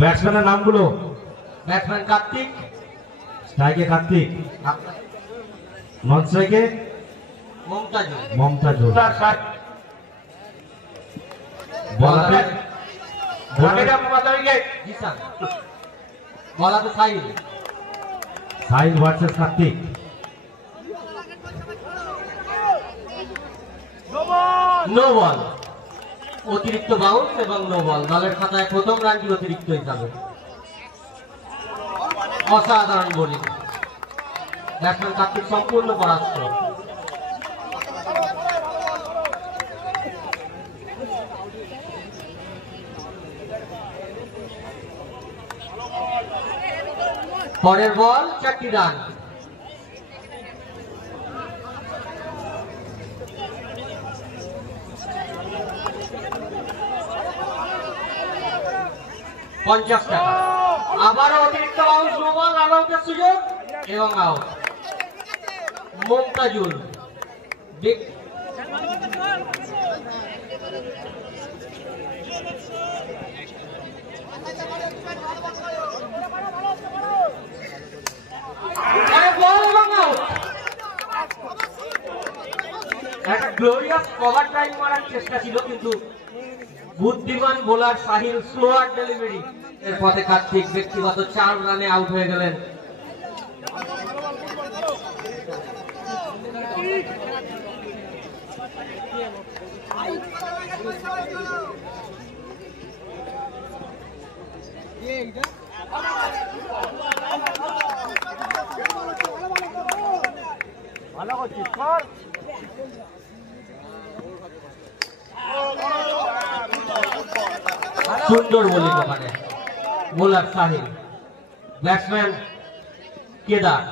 ব্যাটসম্যানের নামগুলো। ব্যাটসম্যান কার্তিক, স্ট্রাইকে কার্তিক, নন স্ট্রাইকে মমতাজুল। মমতাজুল। বলাতে Sahil. Sahil versus Kartik. No ball, অতিরিক্ত বাউন্স এবং নো বল। দলের খাতায় প্রথম রানটি অতিরিক্ত হিসাবে। অসাধারণ বোলিং, ব্যাটসম্যান কার্তিক সম্পূর্ণ পরাস্ত। পরের বল 4টি রান। $50 আবারও অতিরিক্ত বাউন্স, নো বল, রান আউটের সুযোগ এবং আউট। মমতাজুল একটা গ্লোরিয়াস কভার ড্রাইভ মারার চেষ্টা ছিল, কিন্তু বুদ্ধিমান বোলার সাহিল স্লোয়ার ডেলিভারি এর পথে কার্তিক ব্যক্তিগত 4 রানে আউট হয়ে গেলেন। ভালো করছিস, সুন্দর বোলিং ওখানে বোলার সাহিল। ব্যাটসম্যান কেদার।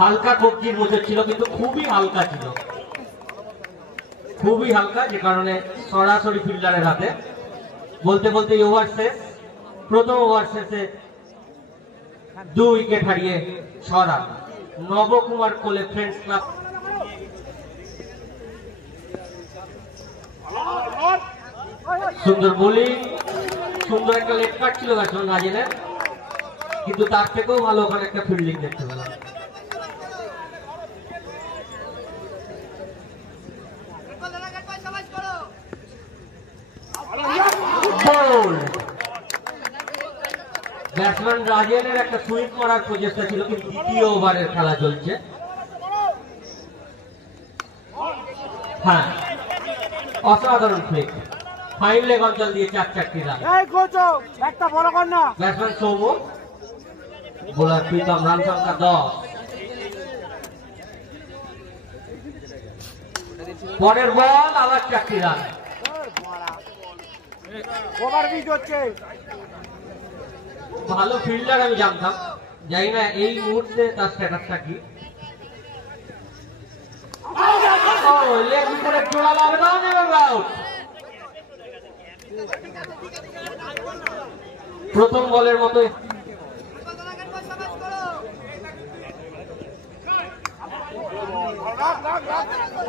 হালকা কবজির মধ্যে ছিল, কিন্তু খুবই হালকা ছিল, খুবই হালকা, যে কারণে সরাসরি ফিল্ডারের হাতে। বলতে বলতে ওভার শেষ। প্রথম ওভার শেষে 2 উইকেট হারিয়ে 6 রান। নবকুমার কোলে ফ্রেন্ডস ক্লাব। সুন্দর বোলিং, সুন্দর একটা লেগ কাট ছিল ব্যাটসম্যান রাজেনের, কিন্তু তার থেকেও ভালো ওখানে একটা ফিল্ডিং দেখতে পেলাম। ব্যাটসম্যান রাজেনের একটা সুইপ মারার প্রচেষ্টা ছিল, কিন্তু দ্বিতীয় ওভারের খেলা চলছে। হ্যাঁ, অসাধারণ ফ্লিক, ফাইন লেগ অঞ্চল দিয়ে 4টি রান। ব্যাটসম্যান সৌম, বোলার প্রীতম, রান সংখ্যা 10। পরের বল আবার 4টি রান। ভালো ফিল্ডার আমি জানতাম, জানি না এই মুহূর্তে তার স্ট্যাটাসটা কি। লেগ উইকেটে জোড়া আবেদন এবং আউট। প্রথম বলের মতো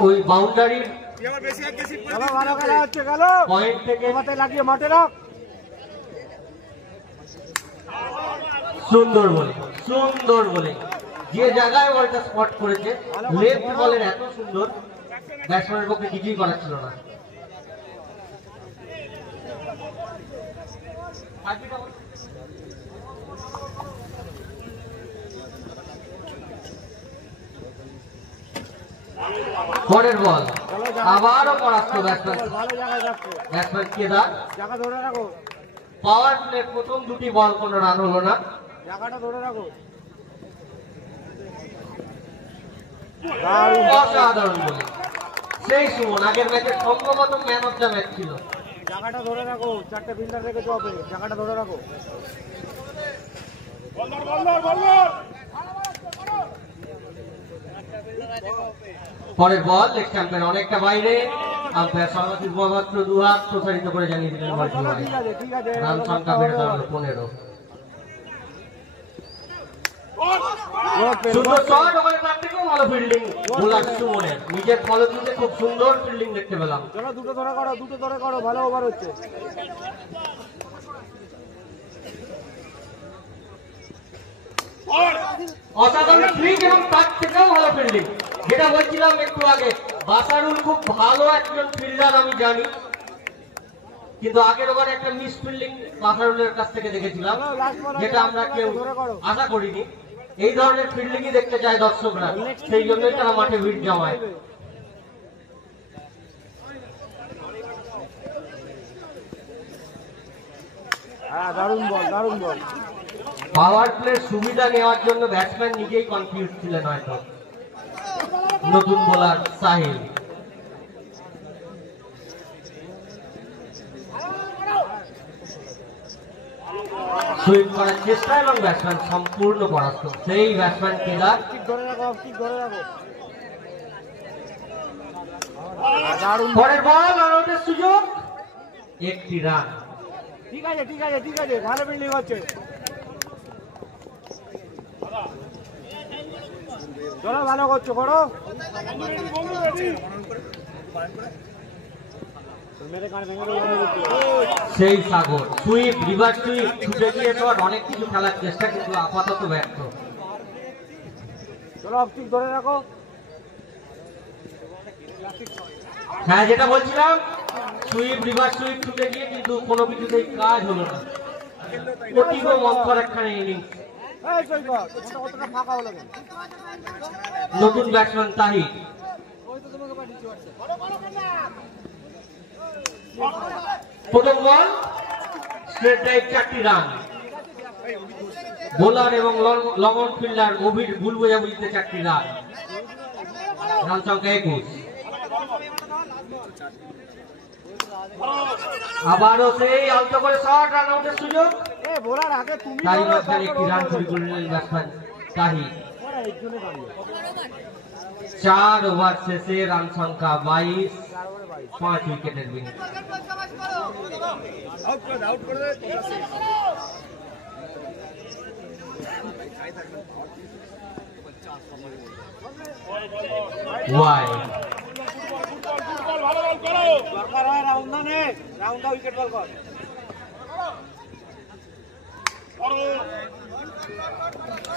ওই বাউন্ডারির পয়েন্ট থেকে লাগিয়ে মাঠে রাখ। সুন্দর বোলিং, সুন্দর বোলিং, যে জায়গায় বলটা স্পট করেছে। লেফট বলের এত সুন্দর, ব্যাটসম্যানের পক্ষে কিছুই করার ছিল না। পরের বল আবারও পরাস্ত ব্যাটসম্যান কেদার। পাওয়ার প্লে প্রথম 2টি বল কোনো রান হলো না। অসাধারণ বোলিং, সেই সুমন আগের ম্যাচে সম্ভবত ম্যান অফ দ্য ম্যাচ ছিল। জায়গাটা ধরে রাখো, 4টে ফিল্ডার রেখে হবে, জায়গাটা ধরে রাখো। পরের বল লেগ চ্যাম্পিয়ন অনেকটা বাইরে। আম্পায়ার সর্বাধিক মাত্র 2 হাত প্রসারিত করে জানিয়ে দিলেন রান সংখ্যা বেড়ে দাঁড়ালো 15। সুন্দর শট, ওখানে তার থেকেও ভালো ফিল্ডিং বোলার সুমনের। নিজের ফলশ্রুতিতে খুব সুন্দর ফিল্ডিং দেখতে পেলাম। দুটো ধরে করো, ভালো ওভার হচ্ছে। অসাধারণ ফিল্ডিং এবং তার থেকেও ভালো ফিল্ডিং। যেটা বলছিলাম একটু আগে, বাসারুল খুব ভালো একজন ফিল্ডার আমি জানি, কিন্তু আগের ওভারে একটা মিস ফিল্ডিং বাসারুলের কাছ থেকে দেখেছিলাম, যেটা আমরা কেউ আশা করিনি। এই ধরনের ফিল্ডিংই দেখতে চায় দর্শকরা, সেই জন্যই তারা মাঠে ভিড় জমায়। দারুণ বল। পাওয়ার প্লে সুবিধা নেওয়ার জন্য ব্যাটসম্যান নিজেই কনফিউজ ছিলেন হয়তো। নতুন বোলার সাহিল সুইপ করার চেষ্টা এবং ব্যাটসম্যান সম্পূর্ণ পরাস্ত। সেই ব্যাটসম্যান কেদার। পরের বল, রান আউটের সুযোগ, একটি রান। ঠিক আছে, ভালো ফিল্ডিং হচ্ছে। চলো, ভালো করছো, করো। সেই সাগর সুইপ, রিভার্স সুইপ, ছুটে গিয়ে তো অনেক কিছু খেলার চেষ্টা, কিন্তু আপাতত ব্যর্থ। চলো, অফস্টিক ধরে রাখো। হ্যাঁ, যেটা বলছিলাম, সুইপ, রিভার্স সুইপ ছুটে গিয়ে কিন্তু কোনো কিছুতেই কাজ হলো না। অতীব মন্থর একখানে ইনিংস। নতুন ব্যাটসম্যান তাহির। প্রথম বল, স্ট্রেট ড্রাইভ, 4টি রান। বোলার এবং লং অন ফিল্ডার গভীর ভুল বোঝাবুঝিতে 4টি রান। রান সংখ্যা 21। আবারও সেই আলতো করে শট, রান আউটের সুযোগ। তারই মাঝখানে একটি রান চুরি করে নিলেন ব্যাটসম্যান তাহির। 4 ওভার শেষে রান সংখ্যা 22, 5 উইকেটের বিনিময়ে।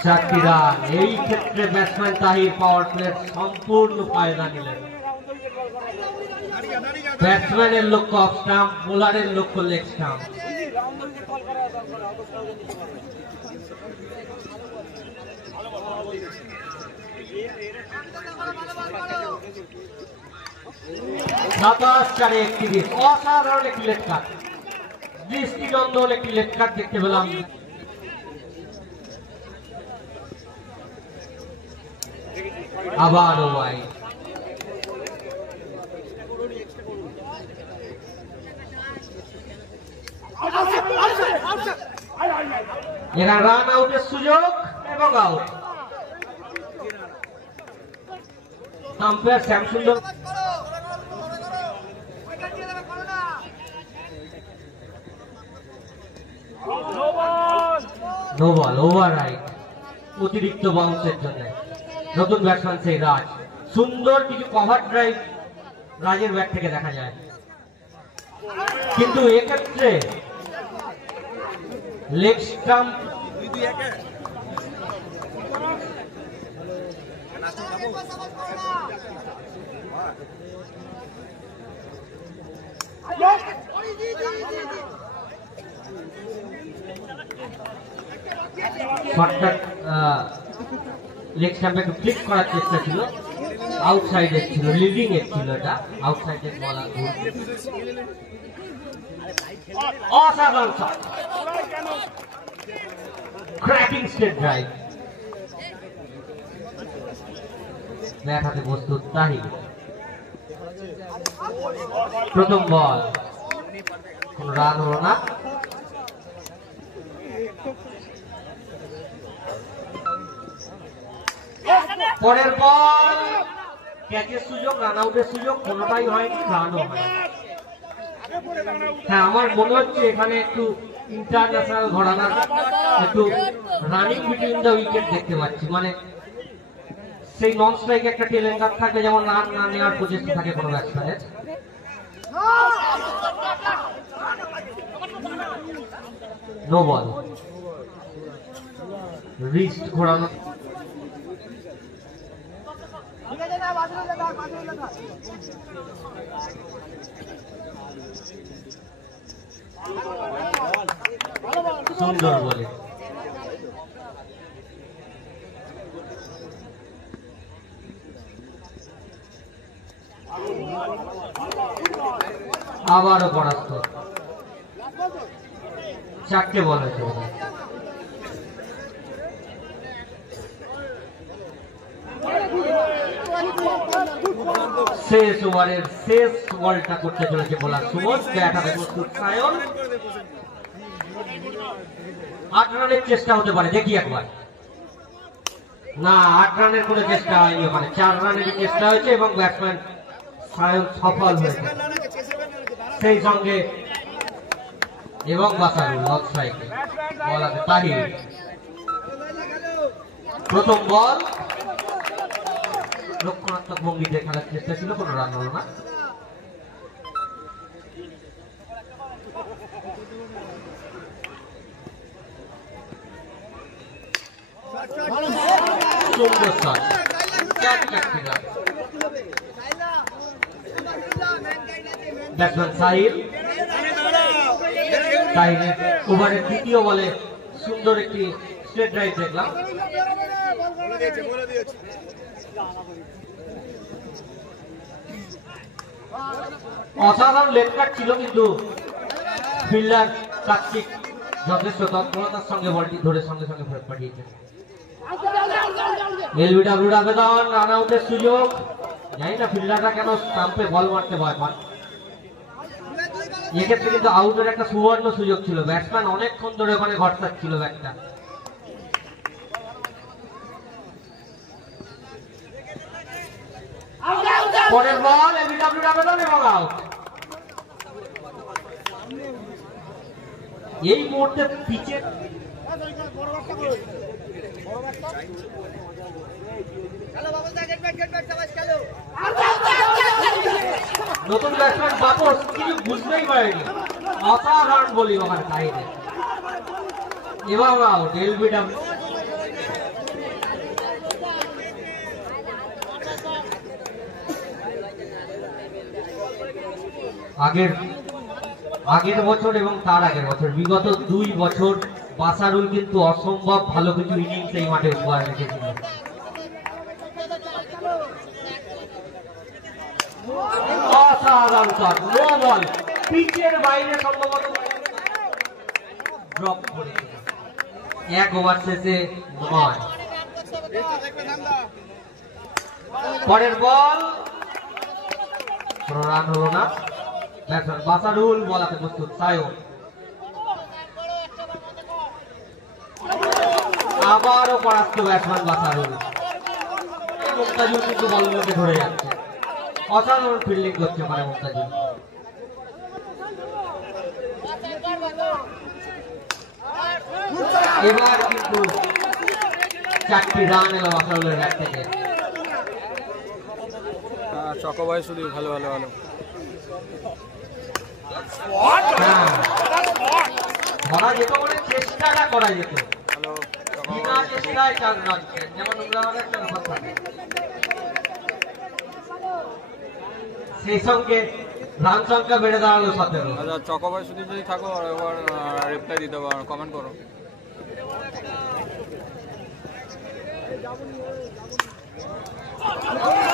চারটি রান। এই ক্ষেত্রে ব্যাটসম্যান তাহির পাওয়ার প্লের সম্পূর্ণ ফায়দা নিলেন। ব্যাটসম্যানের লক্ষ্য অফ স্টাম্প, বোলারের লক্ষ্য লেগ স্টাম্প। সাতাশ 4-31, অসাধারণ একটি লেট কাট, দৃষ্টিনন্দন একটি লেট কাট দেখতে পেলাম। আবার ওয়াই। এরা রান আউটের সুযোগ এবং out. Umpire Shyamsundar no ball, over right, অতিরিক্ত বাউন্সের জন্য। নতুন ব্যাটসম্যান সেই রাজ। সুন্দর কিছু কভার ড্রাইভ রাজের ব্যাট থেকে দেখা যায়, কিন্তু এক্ষেত্রে লেগ স্টাম্প শর্টকাট লেগ স্টাম্পে একটু ক্লিক করার চেষ্টা ছিল, আউটসাইডে ছিল, লিডিং এর ছিল, এটা আউটসাইডে বলা। অসাধারণ shot, cracking straight drive. Bat হাতে প্রস্তুত তাহির। প্রথম বল, কোন রান হলো না। পরের বল, ক্যাচের সুযোগ, রান আউটের সুযোগ, কোনোটাই হয়নি, রানও হয়। হ্যাঁ, আমার মনে হচ্ছে এখানে একটু ইন্টারন্যাশনাল ঘরানার একটু রানিং বিটুইন দ্য উইকেট দেখতে পাচ্ছি, মানে সেই নন স্ট্রাইকে একটা টেলেন কাট থাকবে, যেমন রান না নেওয়ার প্রচেষ্টা থাকে কোনো ব্যাটসম্যানের। নো বল, রিস্ট ঘোরানো। সুন্দর বলে আবারও পরাস্ত। 4টে বল হয়েছে। শেষ ওভারের শেষ বলটা করতে চলেছে বোলার সুমন। ব্যাট হাতে প্রস্তুত সায়ন। 8 রানের চেষ্টা হতে পারে, দেখি একবার। না, 8 রানের কোনো চেষ্টা হয়নি ওখানে, 4 রানের চেষ্টা হয়েছে এবং ব্যাটসম্যান সায়ন সফল হয়েছে। সেই সঙ্গে এবং বাসারুল নন স্ট্রাইকে বল আছে তাহির। প্রথম বল রক্ষণাত্মক ভঙ্গিতে খেলার চেষ্টা ছিল, কোনো রান হলো না। ব্যাটসম্যান সাহিল, তাহিরের ওভারের দ্বিতীয় বলে সুন্দর একটি স্ট্রেট ড্রাইভ দেখলাম। অসাধারণ লেগ কাট ছিল, কিন্তু ফিল্ডার কার্তিক যথেষ্ট তৎপরতার সঙ্গে বলটি ধরে সঙ্গে সঙ্গে ফেরত পাঠিয়েছেন। এলবিডব্লিউর আবেদন, রান আউটের সুযোগ। জানি না ফিল্ডাররা কেন স্টাম্পে বল মারতে ভয় পান। এক্ষেত্রে কিন্তু আউটের একটা সুবর্ণ সুযোগ ছিল, ব্যাটসম্যান অনেকক্ষণ ধরে ওখানে ঘটতাচ্ছিল ব্যাটটা। পরের বল এলবিডব্লিউর আবেদন এবং আউট। এই মুহূর্তে পিচের নতুন ব্যাটসম্যান বাপস কিছু বুঝতেই পারেনি, অসাধারণ বলি ওখানে তাইরে এবং আউট। এলবিডব্লিউ আগের বছর এবং তার আগের বছর, বিগত 2 বছর বাসারুল কিন্তু অসম্ভব ভালো কিছু ইনিংস এই মাঠে উপহার রেখেছিল। অসাধারণ শট, নো বল, পিচের বাইরে সম্ভবত ড্রপ করেছিল। 1 ওভার শেষে 9। পরের বল রান হলো না। ব্যাটসম্যান বাসারুল, বলাতে প্রস্তুত সায়ন। আবারও পরাস্ত ব্যাটসম্যান বাসারুল। মুমতাজুল কিন্তু বলগুলোকে ধরে যাচ্ছে, অসাধারণ ফিল্ডিং করছে মানে মুমতাজুল। এবার কিন্তু 4টি রান এলো বাসারুলের ব্যাট থেকে। চকোবাই শুধু ভালো ভালো ভালো ধরা যেত, বলে চেষ্টাটা করা যেত, বিনা চেষ্টায় 4 রান, যেমন একটা ব্যাপার থাকে। সেই সঙ্গে রান সংখ্যা বেড়ে দাঁড়ালো 17। আচ্ছা, চকোবাই শুধু যদি থাকো এবার রিপ্লাই দিতে পারো, কমেন্ট করো।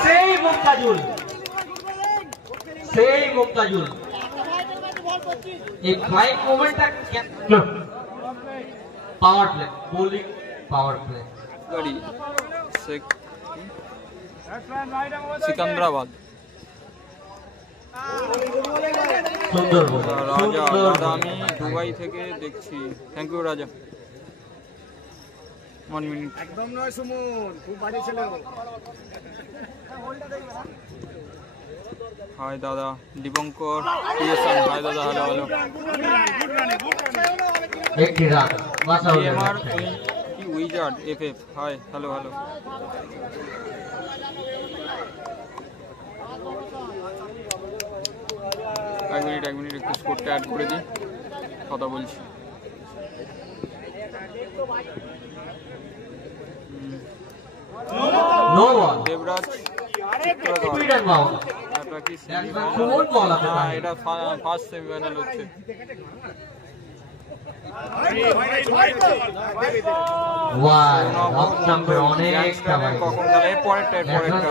সেই মুমতাজুল, সেই মুমতাজুল এই ফ্লাইং মোমেন্টটা power play, bowling power play. গাড়ি সিকান্দ্রাবাদ। সুন্দর রাজা, আমি দুবাই থেকে দেখছি। থ্যাংক ইউ রাজা। 1 মিনিট। একদম নয় সুমন, খুব বাজে ছিল। হাই দাদা দীপঙ্কর, হাই দাদা, হ্যালো হ্যালো। একটি রান বাসারুল। কি wizard FF hi hello hello. এক মিনিট একটু স্কোরটা অ্যাড করে দিই, কথা বলছি। No ball, Debraj speed and bound. এটা কি সুমন বল আছে, হ্যাঁ, এটা ফার্স্ট সেমিফাইনাল হচ্ছে। ওয়াই অফ নাম্বার অনেকটা বাইরে। কখন খেলা? এর পরেরটা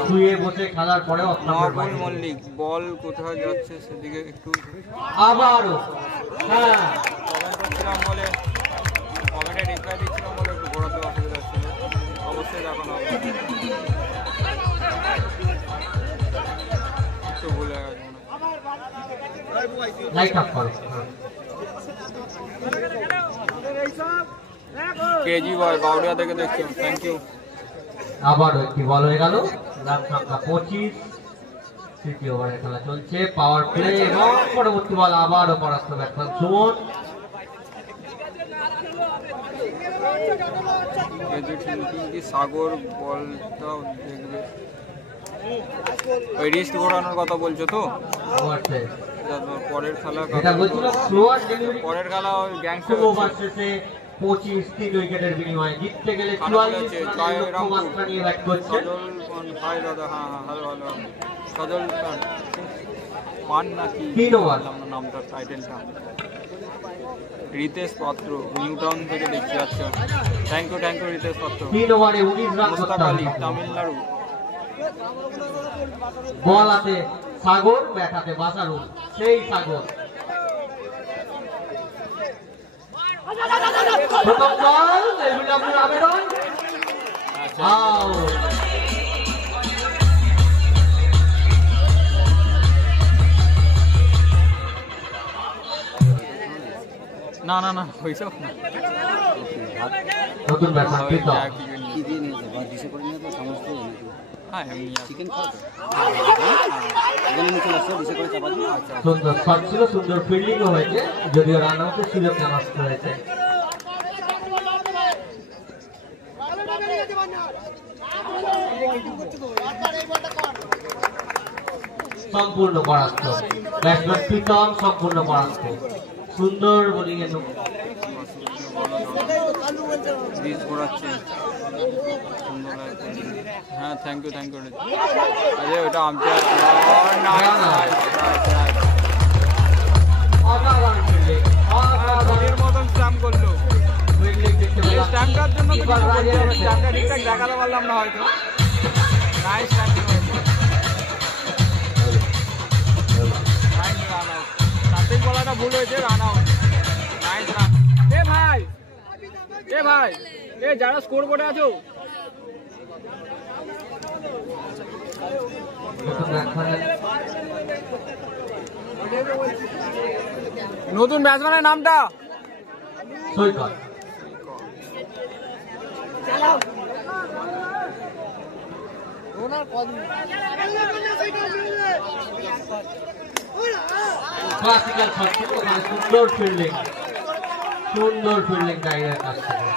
শুয়ে বসে খেলার পরে অফ নাম্বার নবুল বাইরে। মল্লিক বল কোথায় যাচ্ছে সেদিকে একটু আবারও হ্যাঁ কমেন্ট করছিলাম বলে, কমেন্টে রিপ্লাই দিচ্ছিলাম বলে একটু ঘোরাতে অসুবিধা ছিল। অবশ্যই দেখানো হবে, একটু ভুলে গেছে মনে হয়। লাইট অফ করো। কেজি বয় বাউরিয়া থেকে দেখছি, থ্যাংক ইউ। আবারও একটি বল হয়ে গেল, রান সংখ্যা 25। তৃতীয় ওভারের খেলা চলছে, পাওয়ার প্লে এবং পরবর্তী বল আবারও পরাস্ত ব্যাটসম্যান সুমন। কেজি থিঙ্কিং কি সাগর বলটাও দেখবে? ওই রিস্ট ঘোরানোর কথা বলছো তো? ওভারসে পরের খেলা এটা বলছিল স্লোয়ার ডেলিভারি। পরের খেলা ওই গ্যাংস্টার খুব ওভার শেষে 25 3 উইকেটের বিনিময়ে জিততে গেলে 44 রানের লক্ষ্যমাত্রা নিয়ে ব্যাট করছে। সজল হাই দাদা, হ্যাঁ হ্যাঁ হ্যালো হ্যালো। সজল পান নাকি 3 ওভার নামটা, টাইটেলটা রিতেশ পাত্র নিউ টাউন থেকে দেখছি। আচ্ছা থ্যাংক ইউ রিতেশ পাত্র। 3 ওভারে 19 রান করতে মুস্তাক আলী হবে। তামিলনাড়ু। বল হাতে সাগর, ব্যাট হাতে বাসারুল। সেই সাগর প্রথম বল, এলবিডব্লিউর আবেদন আউট। না না না ওইসব না, নতুন ব্যাটসম্যান প্রীতম। হ্যাঁ এমনি চিকেন সুন্দর শট ছিল, সুন্দর ফিল্ডিং হয়েছে, যদিও রান আউটের সুযোগটা নষ্ট হয়েছে। সম্পূর্ণ পরাস্ত ব্যাটসম্যান প্রীতম, সম্পূর্ণ পরাস্ত। সুন্দর বোলিং এর রিচ ঘোরাচ্ছে, সুন্দর লাগছে। হ্যাঁ থ্যাংক ইউ আরে ওটা আম্পায়ার অসাধারণ ফিল্ডিং, অসাধারণ মতন স্ট্যাম্প করলো। ফিল্ডিং দেখতে পেলাম। স্ট্যাম্পটার জন্য কিছু এবার বলতে রাজের হবে, আছে। স্ট্যাম্পটা ঠিকঠাক দেখাতে পারলাম না হয়তো। নাইস স্ট্যাম্পিং হয়েছে, নাইস রান আউট। স্ট্যাম্পিং বলাটা ভুল হয়েছে, রান আউট, নাইস রান। এ ভাই যারা স্কোর বোর্ডে আছো, নতুন ব্যাটসম্যানের নামটা সৈকত। ক্লাসিক্যাল শট ছিল, ওখানে সুন্দর ফিল্ডিং টাইগারের কাছ থেকে।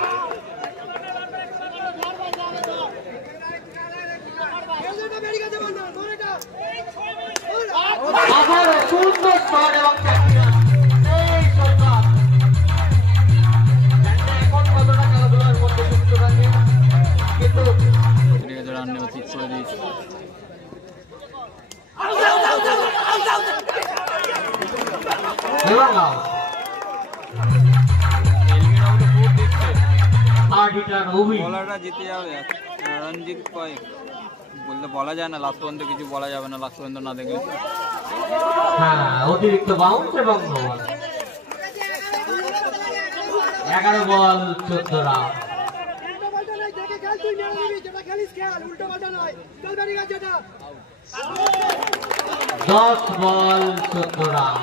আবারও সুন্দর শট এবং ক্যাপ্টেন এই সৈকত। এখন কতটা খেলাধুলার মধ্যে যুক্ত থাকে, কিন্তু ঠিক আছে রান নেওয়া ঠিক করে দিয়েছি। এবং আউট। থার্ড হিটার অভি। বলাররা জিতে যাবে, রঞ্জিত কয়েক বলতে বলা যায় না, লাস্ট পর্যন্ত কিছু বলা যাবে না, লাস্ট পর্যন্ত না দেখলে। হ্যাঁ, অতিরিক্ত বাউন্স এবং নো বল। 11 বল 14 রান। 10 বল 14 রান।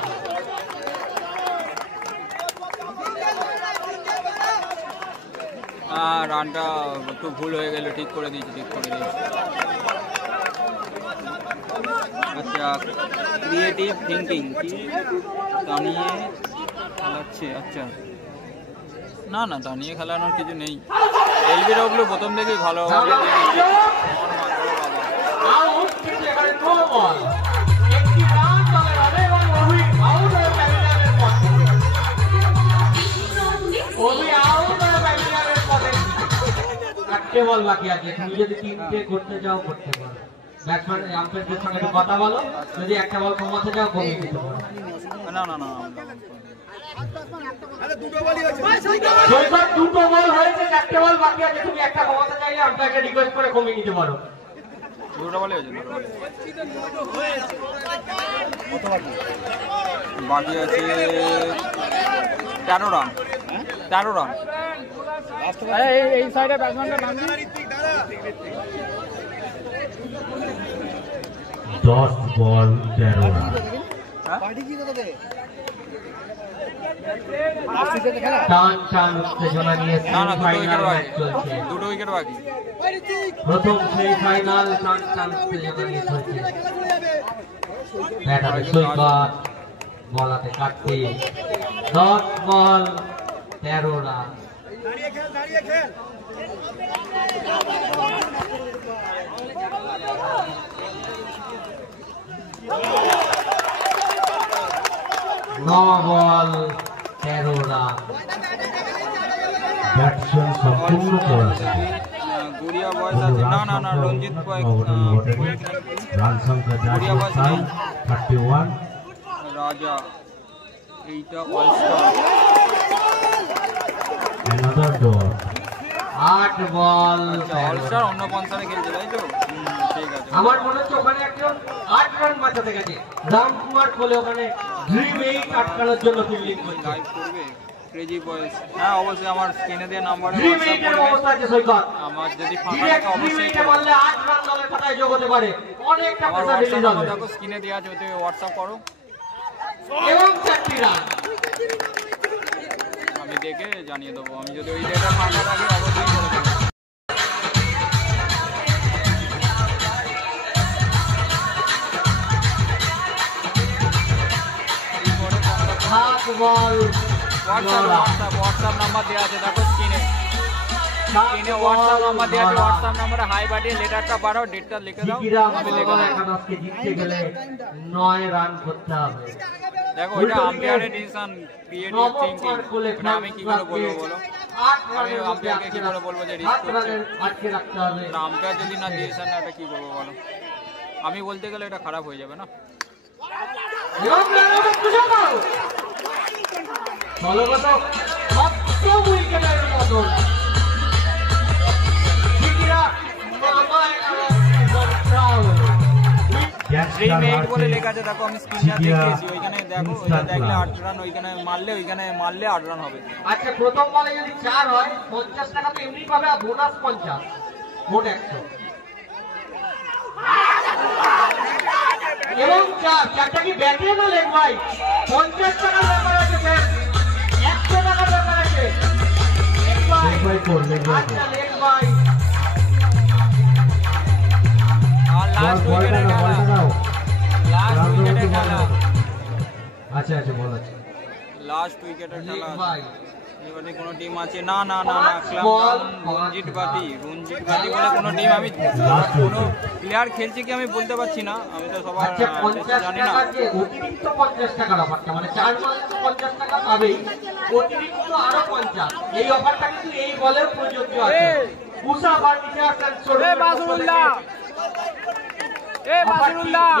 রানটা একটু ভুল হয়ে গেল, ঠিক করে দিয়েছি। আচ্ছা ক্রিয়েটিভ থিঙ্কিং কি টানিয়ে খেলাচ্ছে? আচ্ছা না তা নিয়ে খেলানোর কিছু নেই, এলবিডব্লিউ প্রথম থেকেই ভালো হবে। আউট, কিন্তু এখানে নো বল। একটি রান দলের হবে এবং রবি আউট হয়ে প্যাভিলিয়নের পথে। রবি আউট হয়ে প্যাভিলিয়নের পথে। 4টে বল বাকি আছে, তুমি যদি 3টে করতে যাও করতে পারো। ব্যাটসম্যান আম্পায়ারদের সঙ্গে একটু কথা বলো, যদি একটা বল কমাতে যাও কমিয়ে দিতে পারো। না না না দুটো বল হয়েছে, 4টে বল বাকি আছে, তুমি একটা কমাতে চাইলে আম্পায়ারকে রিকোয়েস্ট করে কমিয়ে নিতে পারো। দুটো বলে হয়েছে, বাকি আছে 13 রান। 13 রান। এই সাইডে ব্যাটসম্যানটার নাম 10 বল 13 রান। টান টান উত্তেজনা নিয়ে সেমিফাইনাল ম্যাচ চলছে। 2 উইকেট বাকি। প্রথম সেমিফাইনাল টান টান উত্তেজনা নিয়ে চলছে। ব্যাট হবে সৈকত, বল হাতে কাটতে। 10 বল 13 রান। দাঁড়িয়ে খেল। 9 বল 13 রান। ব্যাটসম্যান সম্পূর্ণ করেছে। গুড়িয়া বয়স আছে, না না না রঞ্জিত রান সংখ্যা 31 রাজা, এইটা অলস্টার। another dot 8 বল অলস্টার অন্য পঞ্চানে খেলছে তাই তো? ঠিক আছে। আমার মনে হচ্ছে ওখানে একজন 8 রান বাঁচাতে গেছে। রামকুমার কোলে ওখানে ড্রিম 8 আটকানোর জন্য ফিল্ডিং করছে। লাইভ করবে ক্রেজি বয়েস। হ্যাঁ অবশ্যই আমার স্ক্রিনে দিয়ে নাম্বারে ড্রিম WhatsApp 8 এর করবে। অবস্থা আছে সৈকত। আমার যদি ফাঁকা ডিরেক্ট থাকে ড্রিম অবশ্যই 8 এ মারলে 8 রান দলের খাতায় যোগ হতে পারে। অনেকটা আমার প্রেসার রিলিজ WhatsApp হবে দেখো স্ক্রিনে দেওয়া আছে, ওতে WhatsApp করো। এবং 4টি রান। আমি দেখে জানিয়ে দেবো। আমি যদি ওই ডেটা ফাঁকা থাকে অবশ্যই করে দেবো। বল হোয়াটসঅ্যাপ নাম্বার দেওয়া আছে দেখো স্ক্রিনে। হোয়াটসঅ্যাপ নাম্বার দেওয়া আছে, হোয়াটসঅ্যাপ নাম্বারে হাই পাঠিয়ে লেটারটা পাঠাও, ডেটটা লিখে দাও, আমি লিখে দেবো। এখন আজকে জিততে গেলে 9 রান করতে হবে। দেখো এটা আম্পায়ারের ডিসিশন, ক্রিয়েটিভ থিংকিং। এটা আমি কি করে বলবো বলো? 8 আমি রানের মধ্যে আম্পায়ারকে কি করে বলবো যে রিস্ক 8 রানের আটকে রাখতে হবে। না আম্পায়ার যদি না ডিসিশন না, এটা কি করবো বলো? আমি বলতে গেলে এটা খারাপ হয়ে যাবে না? এবং রানটা খুঁজে দাও। দলগত সপ্তম উইকেটের মতন ঠিকরা মামা ড্রিম 8 বলে লেখা আছে দেখো, আমি স্ক্রিনটা দেখিয়েছি। ওইখানে দেখো, ওইটা দেখলে 8 রান, ওইখানে মারলে 8 রান হবে। আচ্ছা প্রথম বলে যদি 4 হয় 50 টাকা তো এমনি পাবে, আর বোনাস 50, মোট 100। এবং 4টা কি ব্যাটে না লেগ ভাই? 50 টাকার ব্যাপার আছে স্যার, 100 টাকার ব্যাপার আছে। আচ্ছা লেগ ভাই। আর লাস্ট উইকেটের খেলা, লাস্ট উইকেটের খেলা, আচ্ছা আচ্ছা বল আছে লাস্ট উইকেটের লেগ খেলা। ভাই। এবারে কোনো টিম আছে? না না না না, ক্লাব রঞ্জিত বাতি বলে কোনো টিম, আমি কোনো প্লেয়ার খেলছে কি আমি বলতে পারছি না, আমি তো সবার আচ্ছা 50 জানি না। টাকা যে অতিরিক্ত 50 টাকার অফারটা, মানে 4 বলে তো 50 টাকা পাবেই, অতিরিক্ত আরো 50। এই অফারটা কিন্তু এই বলেও প্রযোজ্য আছে। উষা ফার্নিচার এন্ড শোরুম,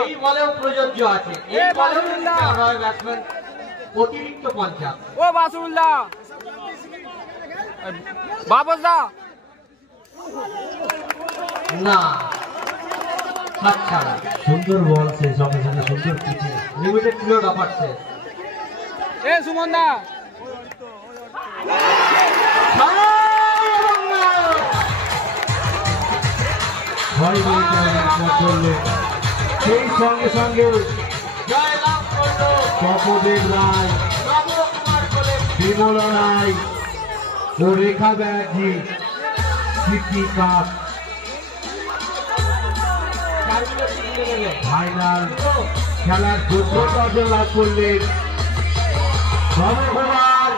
এই বলেও প্রযোজ্য আছে। এই বলেও ব্যাটসম্যান অতিরিক্ত 50। ও বাসুল্লাহ বাবসদা না আচ্ছা সুন্দর বল, সেই সঙ্গে সঙ্গে সুন্দর পিচে লিমিটেড পিরিয়ড অফার শেষ। এ সুমন দা সেই সঙ্গে সঙ্গে জয়লাভ করলো তপদেব রায়, নবকুমার কোলে। বিমলা রায় ও রেখা ব্যানার্জি সিটি কাপ ফাইনাল খেলার যোগ্যতা অর্জন লাভ করলেন নবকুমার।